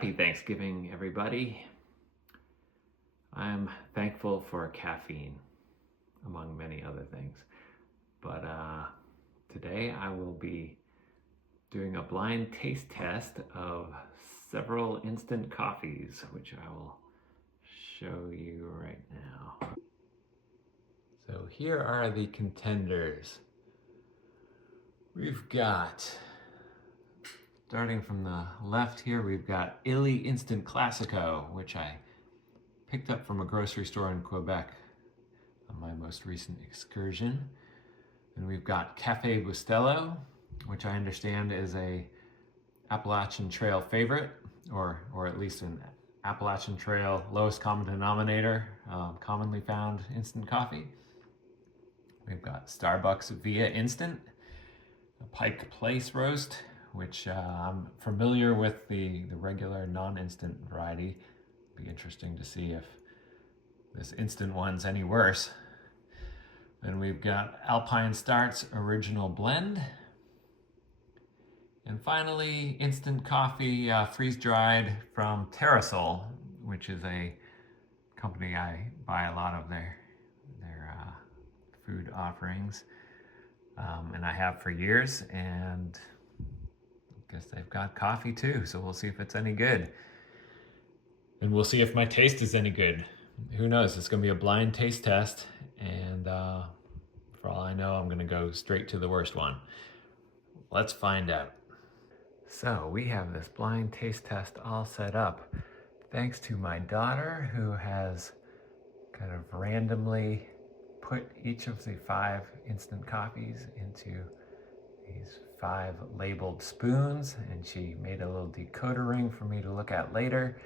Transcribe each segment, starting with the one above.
Happy Thanksgiving, everybody. I'm thankful for caffeine, among many other things. But today I will be doing a blind taste test of several instant coffees, which I will show you right now. So here are the contenders. We've got, starting from the left here, we've got Illy Instant Classico, which I picked up from a grocery store in Quebec on my most recent excursion. And we've got Cafe Bustelo, which I understand is a Appalachian Trail favorite, or at least an Appalachian Trail lowest common denominator, commonly found instant coffee. We've got Starbucks Via Instant, a Pike Place roast, which I'm familiar with the regular non-instant variety. Be interesting to see if this instant one's any worse. Then we've got Alpine Starts Original Blend. And finally, instant coffee freeze-dried from Terrasoul, which is a company I buy a lot of their food offerings. And I have for years, and I guess they've got coffee too, so we'll see if it's any good. And we'll see if my taste is any good. Who knows? It's going to be a blind taste test, and for all I know, I'm going to go straight to the worst one. Let's find out. So we have this blind taste test all set up, thanks to my daughter, who has kind of randomly put each of the 5 instant coffees into these 5 labeled spoons, and she made a little decoder ring for me to look at later.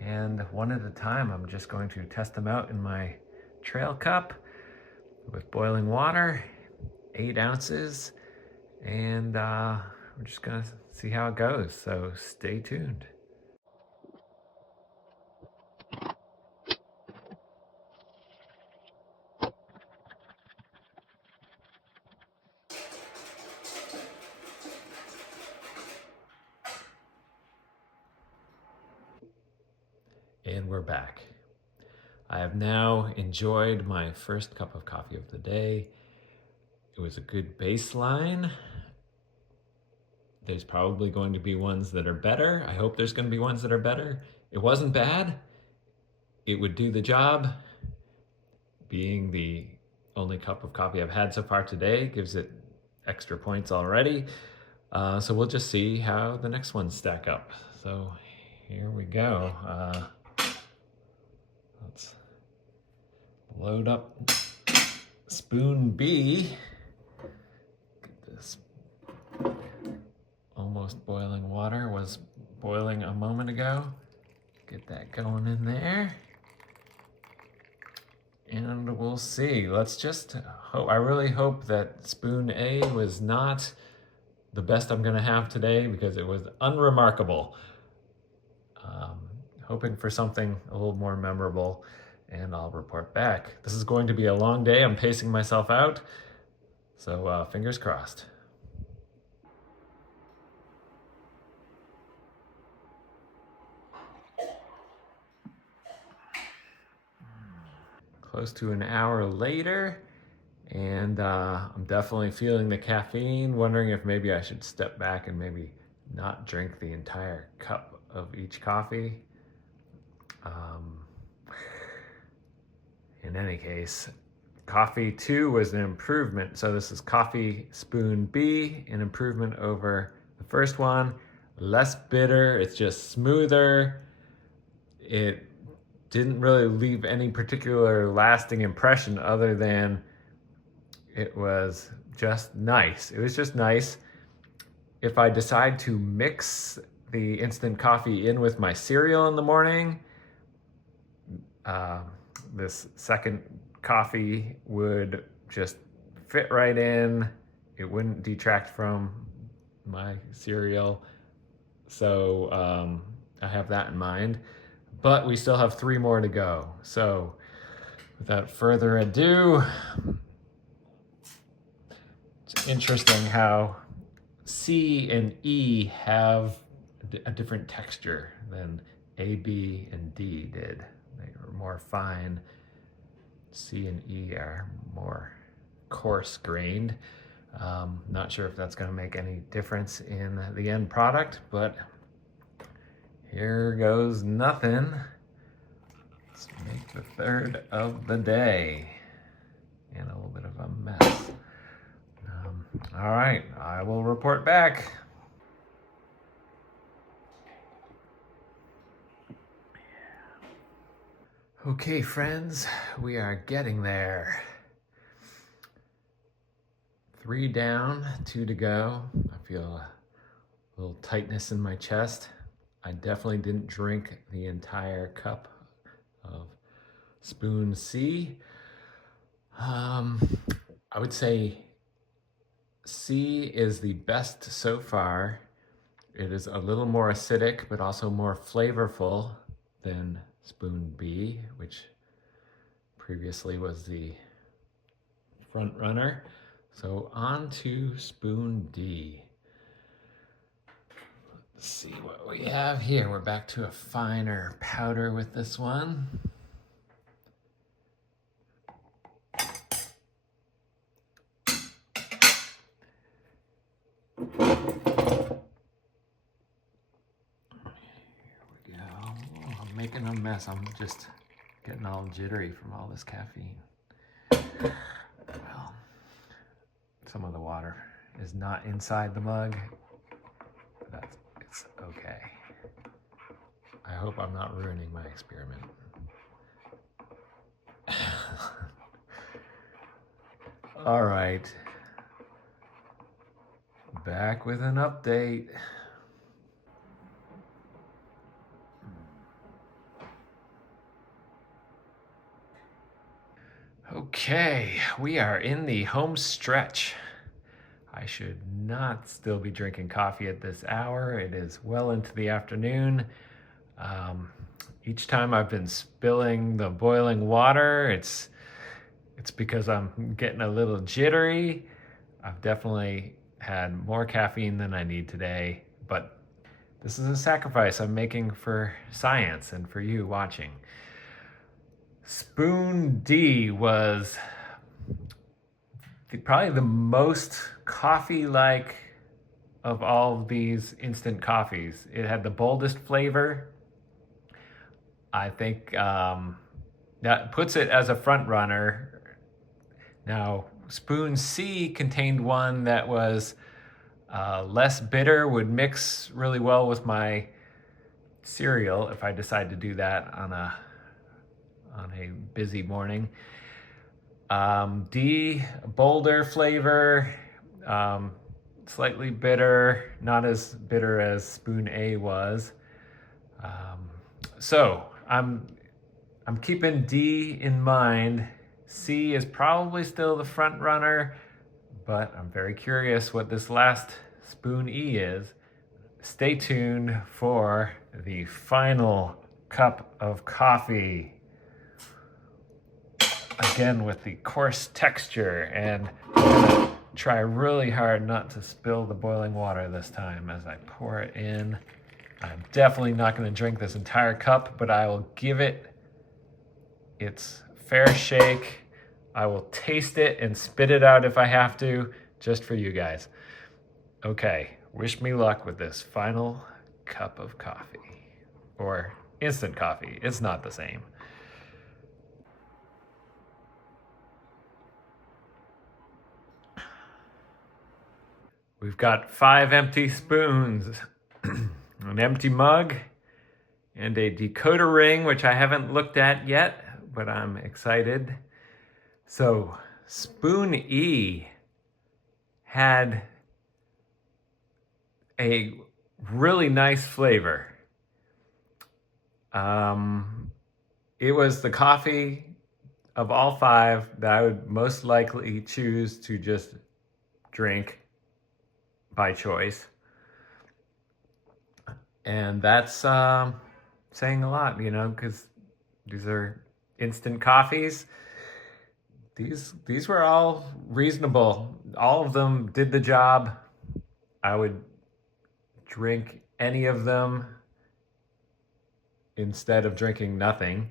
And one at a time, I'm just going to test them out in my trail cup with boiling water, 8 ounces, and we're just gonna see how it goes, so stay tuned. And we're back. I have now enjoyed my first cup of coffee of the day. It was a good baseline. There's probably going to be ones that are better. I hope there's going to be ones that are better. It wasn't bad. It would do the job. Being the only cup of coffee I've had so far today gives it extra points already. So we'll just see how the next ones stack up. So here we go. Let's load up spoon B. Get this almost boiling water, was boiling a moment ago. Get that going in there. And we'll see. Let's just hope, I really hope that spoon A was not the best I'm gonna have today, because it was unremarkable. Hoping for something a little more memorable, and I'll report back. This is going to be a long day. I'm pacing myself out, so fingers crossed. Close to an hour later, and I'm definitely feeling the caffeine, wondering if maybe I should step back and maybe not drink the entire cup of each coffee. In any case, coffee 2 was an improvement. So this is coffee spoon B, an improvement over the first one. Less bitter, it's just smoother. It didn't really leave any particular lasting impression other than it was just nice. It was just nice. If I decide to mix the instant coffee in with my cereal in the morning, this second coffee would just fit right in. It wouldn't detract from my cereal. So I have that in mind. But we still have 3 more to go. So without further ado, it's interesting how C and E have a different texture than A, B, and D did. They were more fine. C and E are more coarse grained. Not sure if that's going to make any difference in the end product, but here goes nothing. Let's make the third of the day. And a little bit of a mess. All right, I will report back. Okay, friends, we are getting there. 3 down, 2 to go. I feel a little tightness in my chest. I definitely didn't drink the entire cup of Spoon C. I would say C is the best so far. It is a little more acidic, but also more flavorful than Spoon B, which previously was the front runner. So on to Spoon D. Let's see what we have here. We're back to a finer powder with this one. Making a mess. I'm just getting all jittery from all this caffeine. Well, some of the water is not inside the mug. It's okay. I hope I'm not ruining my experiment. All right. Back with an update. Okay, we are in the home stretch. I should not still be drinking coffee at this hour. It is well into the afternoon. Each time I've been spilling the boiling water, it's because I'm getting a little jittery. I've definitely had more caffeine than I need today, but this is a sacrifice I'm making for science and for you watching. Spoon D was probably the most coffee-like of all of these instant coffees. It had the boldest flavor. I think that puts it as a front runner. Now, Spoon C contained one that was less bitter, would mix really well with my cereal if I decide to do that on a busy morning. D, bolder flavor, slightly bitter, not as bitter as Spoon A was. So I'm keeping D in mind. C is probably still the front runner, but I'm very curious what this last Spoon E is. Stay tuned for the final cup of coffee. Again with the coarse texture, and I'm gonna try really hard not to spill the boiling water this time as I pour it in. I'm definitely not going to drink this entire cup, but I will give it its fair shake. I will taste it and spit it out if I have to, just for you guys. Okay, wish me luck with this final cup of coffee, or instant coffee. It's not the same. We've got 5 empty spoons, an empty mug, and a decoder ring, which I haven't looked at yet, but I'm excited. So, Spoon E had a really nice flavor. It was the coffee of all 5 that I would most likely choose to just drink by choice. And that's saying a lot, you know, because these are instant coffees. These were all reasonable. All of them did the job. I would drink any of them instead of drinking nothing.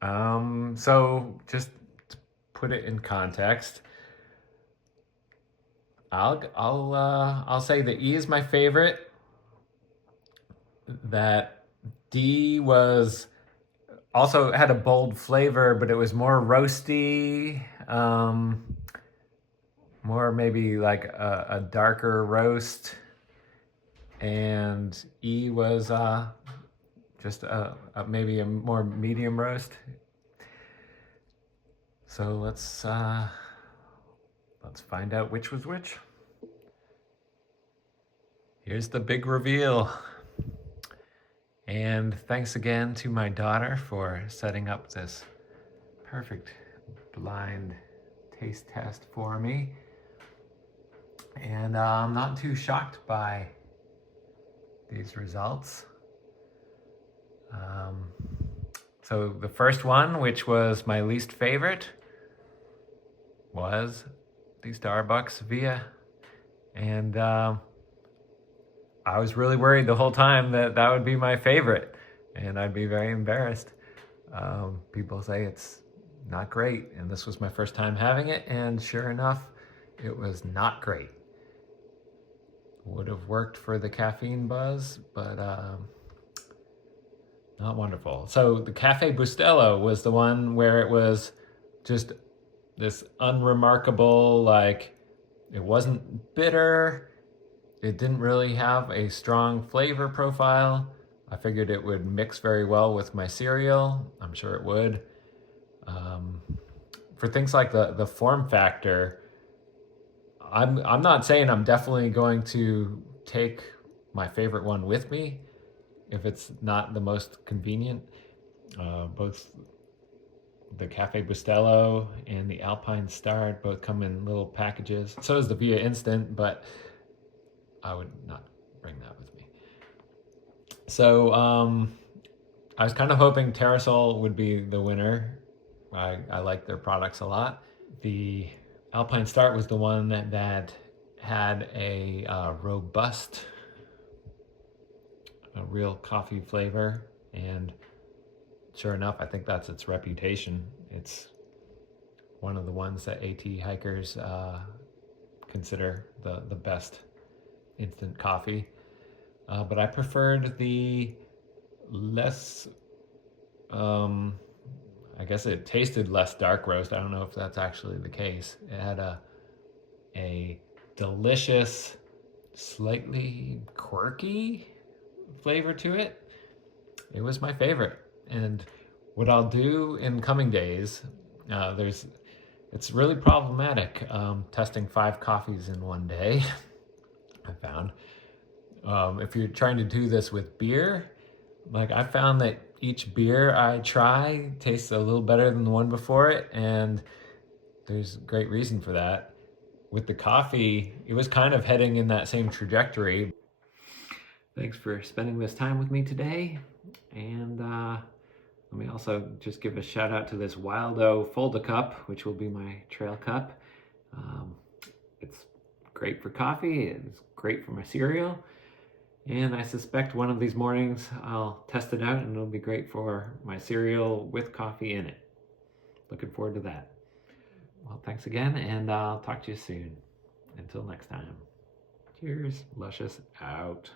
So just to put it in context, I'll say the E is my favorite. That D was also had a bold flavor, but it was more roasty, more maybe like a darker roast. And E was just maybe a more medium roast. So let's find out which was which. Here's the big reveal. And thanks again to my daughter for setting up this perfect blind taste test for me. And I'm not too shocked by these results. So the first one, which was my least favorite, was the Starbucks Via. And I was really worried the whole time that that would be my favorite, and I'd be very embarrassed. People say it's not great, and this was my first time having it, and sure enough, it was not great. Would have worked for the caffeine buzz, but not wonderful. So the Cafe Bustelo was the one where it was just this unremarkable, like, it wasn't bitter. It didn't really have a strong flavor profile. I figured it would mix very well with my cereal. I'm sure it would. For things like the form factor, I'm not saying I'm definitely going to take my favorite one with me if it's not the most convenient. Both the Cafe Bustelo and the Alpine Start both come in little packages. So does the Via Instant, but I would not bring that with me. So I was kind of hoping Terrasoul would be the winner. I like their products a lot. The Alpine Start was the one that had a robust, a real coffee flavor, and sure enough, I think that's its reputation. It's one of the ones that AT hikers consider the best instant coffee. But I preferred the less, I guess it tasted less dark roast. I don't know if that's actually the case. It had a delicious, slightly quirky flavor to it. It was my favorite. And what I'll do in coming days, it's really problematic testing 5 coffees in one day, I found. If you're trying to do this with beer, like I found that each beer I try tastes a little better than the one before it, and there's great reason for that. With the coffee, it was kind of heading in that same trajectory. Thanks for spending this time with me today, and let me also just give a shout out to this Wildo Fold-A-Cup, which will be my trail cup. It's great for coffee, it's great for my cereal, and I suspect one of these mornings I'll test it out and it'll be great for my cereal with coffee in it. Looking forward to that. Well, thanks again, and I'll talk to you soon. Until next time. Cheers. Luscious out.